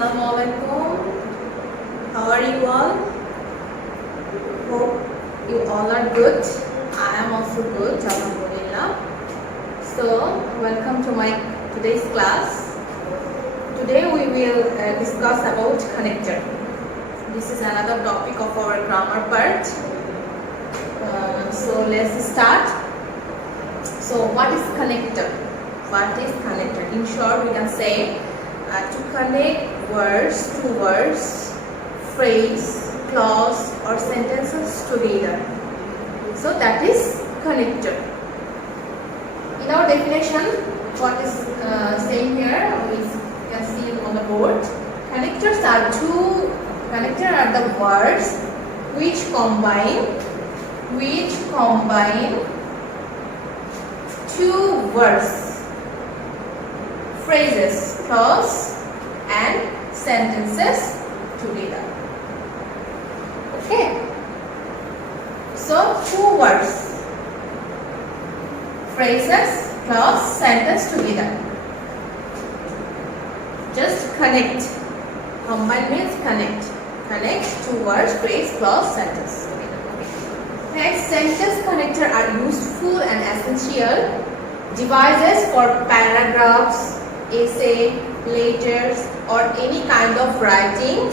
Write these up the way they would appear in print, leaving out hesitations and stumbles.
Assalamualaikum. How are you all? Hope you all are good. I am also good, Alhamdulillah. So, welcome to my today's class. Today we will discuss about connector. This is another topic of our grammar part. So let's start. So what is connector? What is connector? In short, we can say to connect words to words, phrase, clause or sentences together. So that is connector. In our definition, what is saying here, we can see on the board. Connectors are the words which combine two words, phrases, clause and sentences together. Okay. So two words, phrases, clause, sentence together. Just connect. Combine means connect. Connect two words, phrase, clause, sentence. Next, sentence connector are useful and essential devices for paragraphs, essay, letters or any kind of writing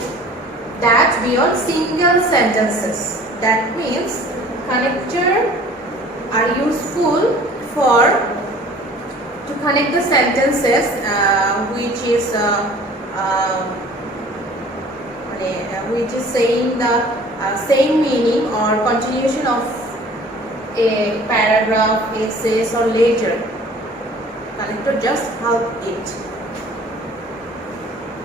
that beyond single sentences. That means connector are useful to connect the sentences which is saying the same meaning or continuation of a paragraph, essays or letter. Connector just help it.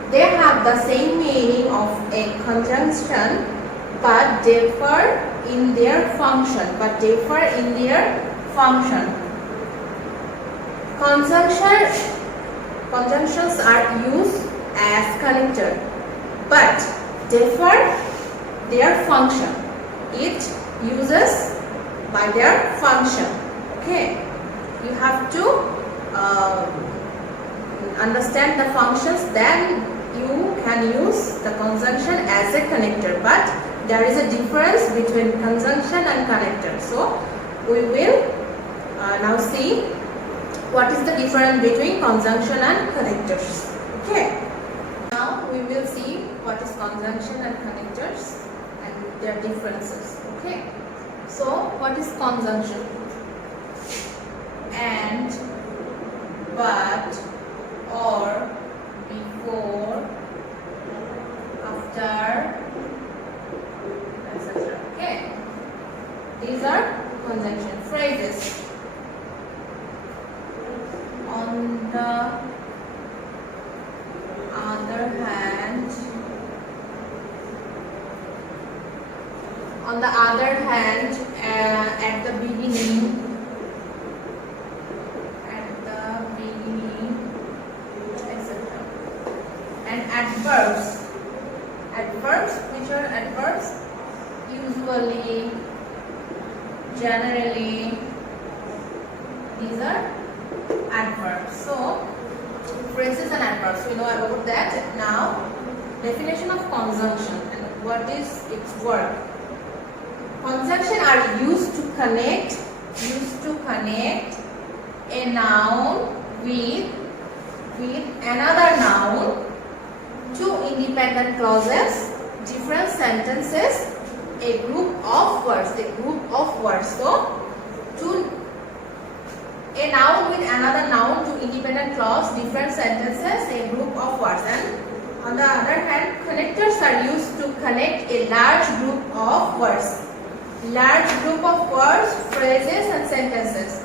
They have the same meaning of a conjunction but differ in their function. Conjunctions are used as connector but differ their function. It uses by their function. Okay, you have to understand the functions, then you can use the conjunction as a connector. But there is a difference between conjunction and connector. So we will now see what is the difference between conjunction and connectors. Okay. Now we will see what is conjunction and connectors and their differences. Okay. So what is conjunction? And, but, or, before, after, etc. Okay. These are conjunction phrases. On the other hand, at the beginning, etc. And adverbs. Which are adverbs? Usually, generally. These are adverbs. So, phrases and adverbs. We know about that. Now, definition of conjunction and what is its work. Conjunction are used to connect a noun with another noun, two independent clauses, different sentences, a group of words. So, a noun with another noun, two independent clause, different sentences, a group of words. And on the other hand, connectors are used to connect a large group of words. Phrases and sentences.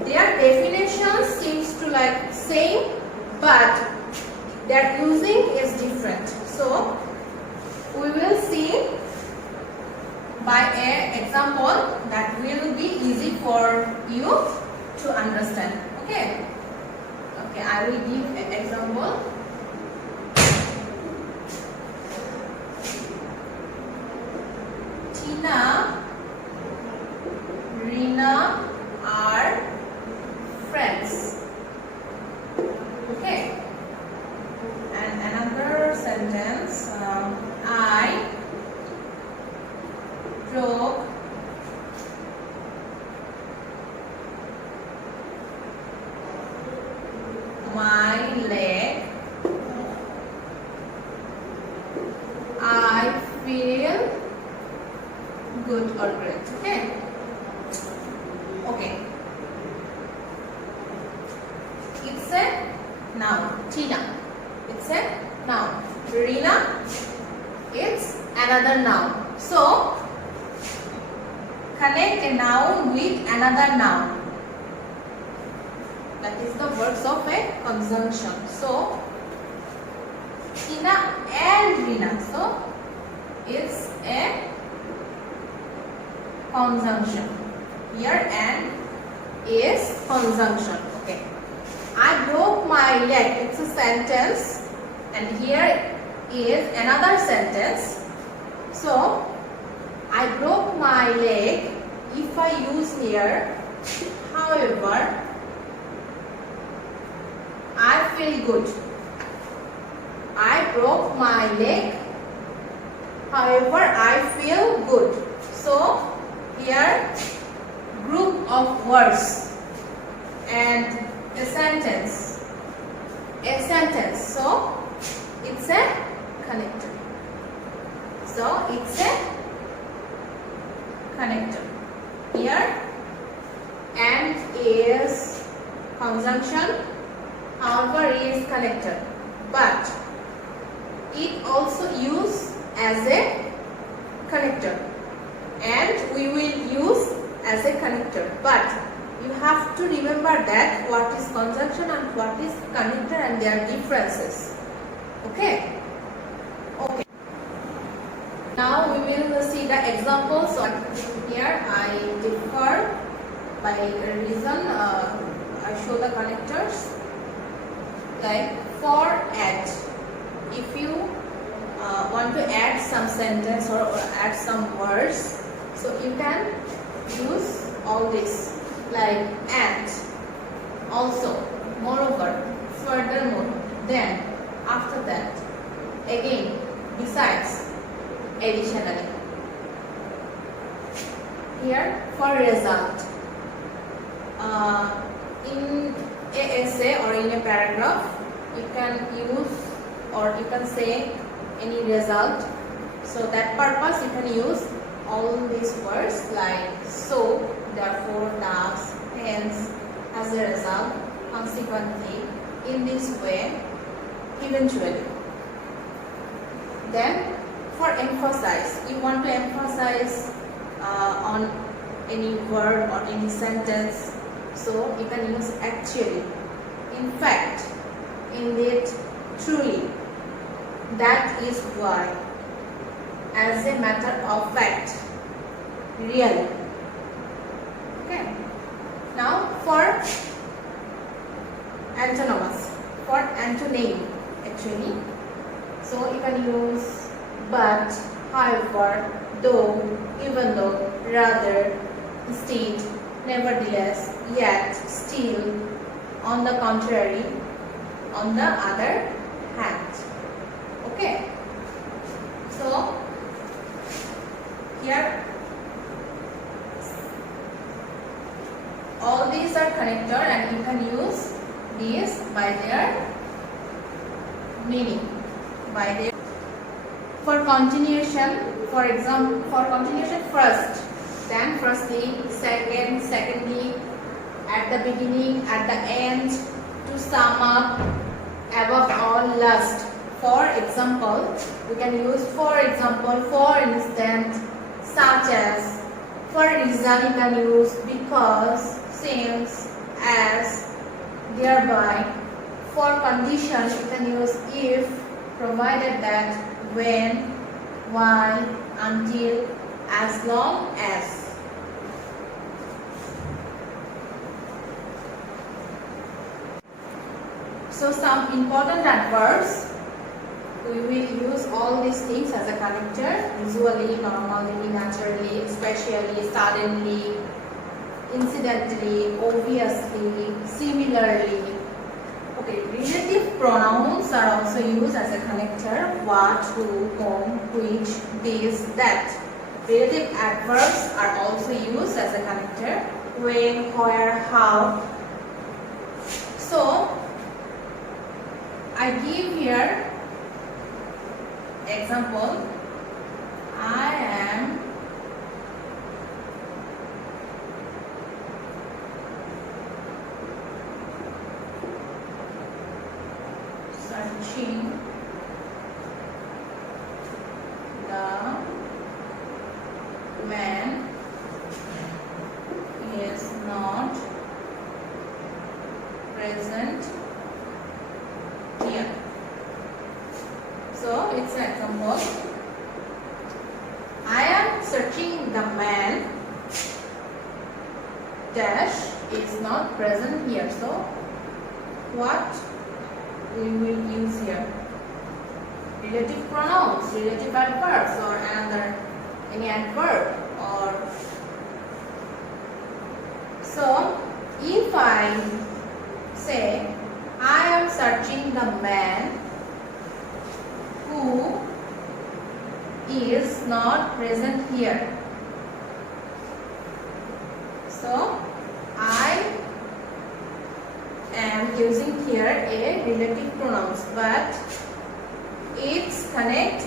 Their definition seems to like same, but their using is different. So we will see by an example that will be easy for you to understand. Okay, I will give an example. Tina, Rina are friends. Okay, and another sentence. I broke my leg. I feel good or great. Okay. Okay. It's a noun. Tina. It's a noun. Rina. It's another noun. So connect a noun with another noun. That is the words of a conjunction. So Tina and Rina. So it's a conjunction. Here and is conjunction. Okay. I broke my leg. It's a sentence, and here is another sentence. So I broke my leg. If I use here, however, I feel good. I broke my leg. However, I feel good. So here group of words and a sentence. A sentence. So it's a connector. So it's a connector. Here and is conjunction. However, is connector. But it also used as a connector, and we will use as a connector. But you have to remember that what is conjunction and what is connector and their differences. Okay. Okay. Now we will see the examples. Here I differ by reason. I show the connectors. Like for add. If you want to add some sentence or add some words, so you can use all this, like and, also, moreover, furthermore, then, after that, again, besides, additionally. Here for result. In a essay or in a paragraph, you can use or you can say any result. So that purpose you can use all these words like so, therefore, thus, hence, as a result, consequently, in this way, eventually. Then for emphasize, you want to emphasize on any word or any sentence, so you can use actually, in fact, indeed, truly, that is why, as a matter of fact, really. Okay. Now for antonymous, for antonym actually, so you can use but, however, though, even though, rather, instead, nevertheless, yet, still, on the contrary, on the other hand. Okay. So here all these are connector and you can use these by their meaning, by their. For continuation, for example, for continuation first, then firstly, second, secondly, at the beginning, at the end, to sum up, above all, last. For example, we can use for example, for instance, such as. For reason, you can use because, since, as, thereby. For condition, you can use if, provided that, when, while, until, as long as. So some important adverbs, we will use all these things as a connector, usually, normally, naturally, especially, suddenly, incidentally, obviously, similarly. Okay, relative pronouns are also used as a connector. What, who, whom, which, this, that. Relative adverbs are also used as a connector. When, where, how. So, I give here example. I am searching the man is not present here. So it's an example. I am searching the man dash is not present here. So what we will use here? Relative pronouns, relative adverbs, or any adverb. Or so if I say I am searching the man who is not present here. So I am using here a relative pronouns, but it's connect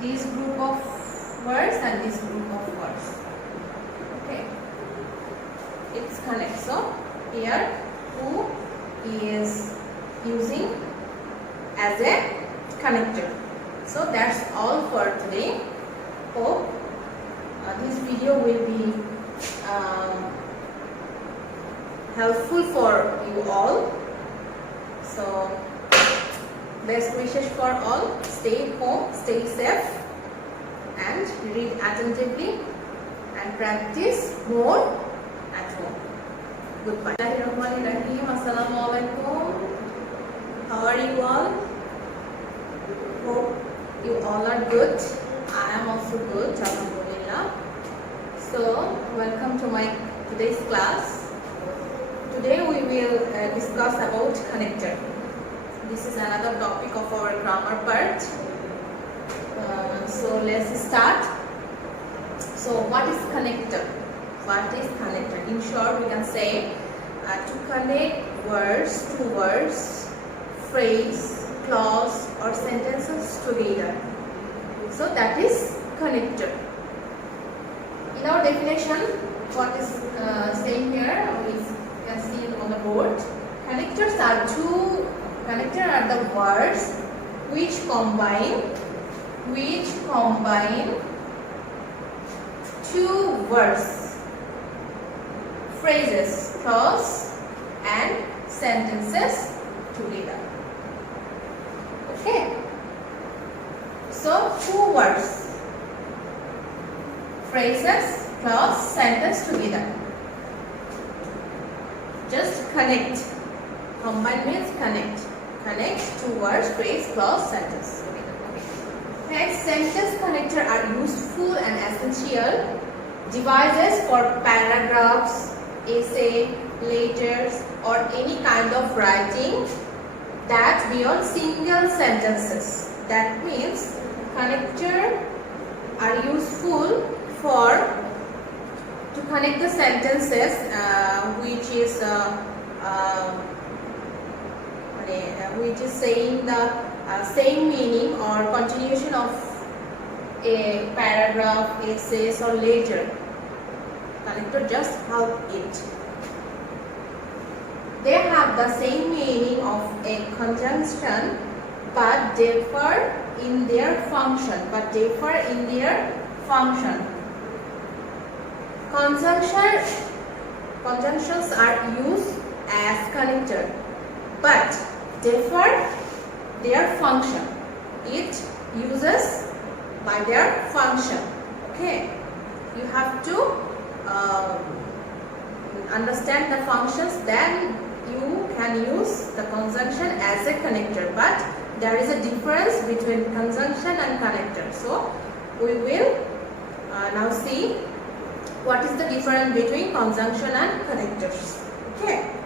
this group of words and this group of words. Okay, it's connect. So here who is using as a connector. So that's all for today. Hope this video will be helpful for you all. So best wishes for all. Stay home, stay safe, and read attentively and practice more at home. Goodbye. Assalamualaikum. How are you all? Hope you all are good. I am also good, alhamdulillah. So welcome to my today's class. Today we will discuss about connector. This is another topic of our grammar part. So let's start. So what is connector? What is connector? In short, we can say to connect words to words, phrase, clause, or sentences together. So that is connector. In our definition, what is saying here, we can see it on the board. Connectors are the words which combine two words, phrases, clause, and sentences together. Okay. So two words, phrases, clause, sentence together. Just connect. Combine means connect. Connect two words, phrase, clause, sentence. Next, sentence connector are useful and essential devices for paragraphs, essay, letters, or any kind of writing that beyond single sentences. That means connector are useful to connect the sentences which is saying the same meaning or continuation of a paragraph, essays, or letter. Connector just help it. They have the same meaning of a conjunction but differ in their function. Conjunctions are used as connector but differ their function. It uses by their function. Okay, you have to understand the functions, then you can use the conjunction as a connector. But there is a difference between conjunction and connector. So we will now see what is the difference between conjunction and connectors. Okay.